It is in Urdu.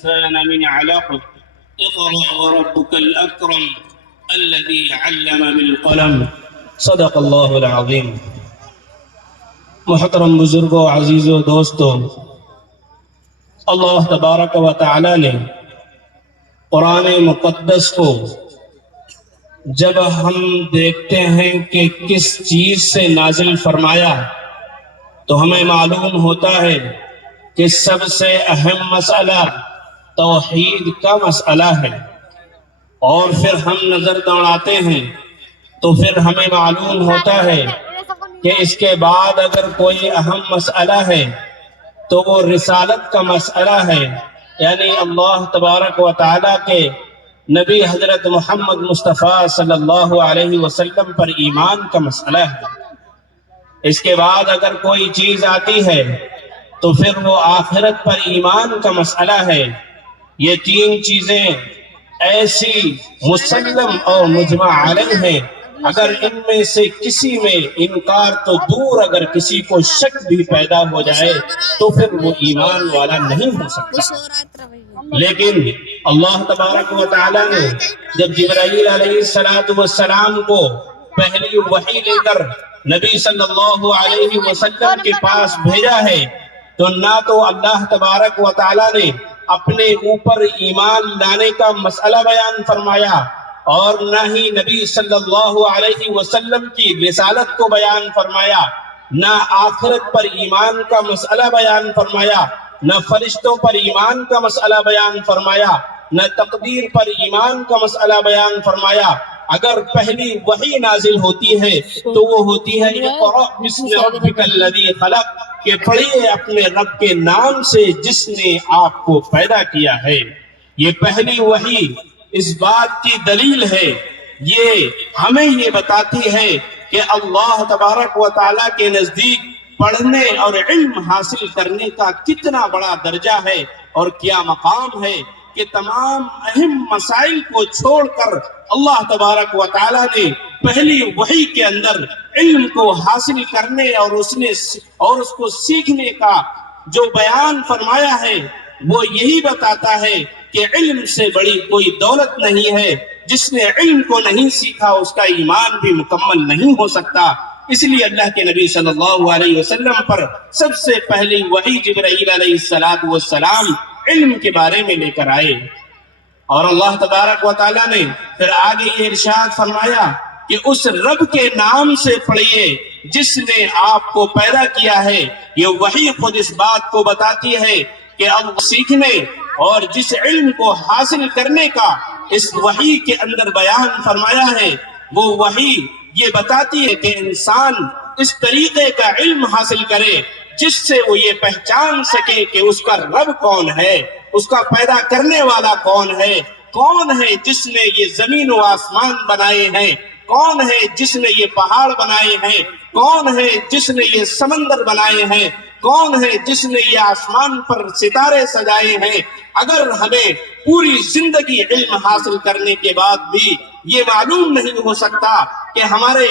الإنسان من علق اقرأ وربك الأكرم الذي علم بالقلم صدق اللہ العظیم۔ محترم بزرگوں، عزیزوں، دوستوں، اللہ تبارک و تعالی نے قرآن مقدس کو جب ہم دیکھتے ہیں کہ کس چیز سے نازل فرمایا تو ہمیں معلوم ہوتا ہے کہ سب سے اہم مسئلہ توحید کا مسئلہ ہے، اور پھر ہم نظر دوڑاتے ہیں تو پھر ہمیں معلوم ہوتا ہے کہ اس کے بعد اگر کوئی اہم مسئلہ ہے تو وہ رسالت کا مسئلہ ہے، یعنی اللہ تبارک و تعالیٰ کے نبی حضرت محمد مصطفیٰ صلی اللہ علیہ وسلم پر ایمان کا مسئلہ ہے۔ اس کے بعد اگر کوئی چیز آتی ہے تو پھر وہ آخرت پر ایمان کا مسئلہ ہے۔ یہ تین چیزیں ایسی مسلم اور مجمع علیہ ہیں، اگر ان میں سے کسی میں انکار تو دور، اگر کسی کو شک بھی پیدا ہو جائے تو پھر وہ ایمان والا نہیں ہو سکتا۔ لیکن اللہ تبارک و تعالیٰ نے جب جبرائیل علیہ السلام کو پہلی وحی لے کر نبی صلی اللہ علیہ وسلم کے پاس بھیجا ہے تو نہ تو اللہ تبارک و تعالیٰ نے اپنے اوپر ایمان لانے کا مسئلہ بیان فرمایا، اور نہ ہی نبی صلی اللہ علیہ وسلم کی رسالت کو بیان فرمایا، نہ آخرت پر ایمان کا مسئلہ بیان فرمایا، نہ فرشتوں پر ایمان کا مسئلہ بیان فرمایا، نہ تقدیر پر ایمان کا مسئلہ بیان فرمایا۔ اگر پہلی وحی نازل ہوتی ہے تو وہ ہوتی ہے اقرأ بسم ربک الذی خلق، کہ پڑھیے اپنے رب کے نام سے جس نے آپ کو پیدا کیا ہے۔ یہ پہلی وحی اس بات کی دلیل ہے، یہ ہمیں یہ بتاتی ہے کہ اللہ تبارک و تعالیٰ کے نزدیک پڑھنے اور علم حاصل کرنے کا کتنا بڑا درجہ ہے اور کیا مقام ہے، کہ تمام اہم مسائل کو چھوڑ کر اللہ تبارک و تعالیٰ نے پہلی وحی کے اندر علم کو حاصل کرنے اور اس کو سیکھنے کا جو بیان فرمایا ہے وہ یہی بتاتا ہے کہ علم سے بڑی کوئی دولت نہیں ہے۔ جس نے علم کو نہیں سیکھا اس کا ایمان بھی مکمل نہیں ہو سکتا۔ اس لیے اللہ کے نبی صلی اللہ علیہ وسلم پر سب سے پہلی وحی جبرائیل علیہ السلام علم کے بارے میں لے کر آئے، اور اللہ تبارک و تعالیٰ نے پھر آگے یہ ارشاد فرمایا کہ اس رب کے نام سے پڑھیے جس نے آپ کو پیدا کیا ہے۔ یہ وحی خود اس بات کو بتاتی ہے کہ اب سیکھنے اور جس علم کو حاصل کرنے کا اس وحی کے اندر بیان فرمایا ہے، وہ وحی یہ بتاتی ہے کہ انسان اس طریقے کا علم حاصل کرے جس سے وہ یہ پہچان سکے کہ اس کا رب کون ہے، اس کا پیدا کرنے والا کون ہے، کون ہے جس نے یہ زمین و آسمان بنائے ہیں، کون ہے جس نے یہ پہاڑ بنائے ہیں، کون ہے جس نے یہ سمندر بنائے ہیں، کون ہے جس نے یہ آسمان پر ستارے سجائے ہیں۔ اگر ہمیں پوری زندگی علم حاصل کرنے کے بعد بھی یہ معلوم نہیں ہو سکتا کہ ہمارے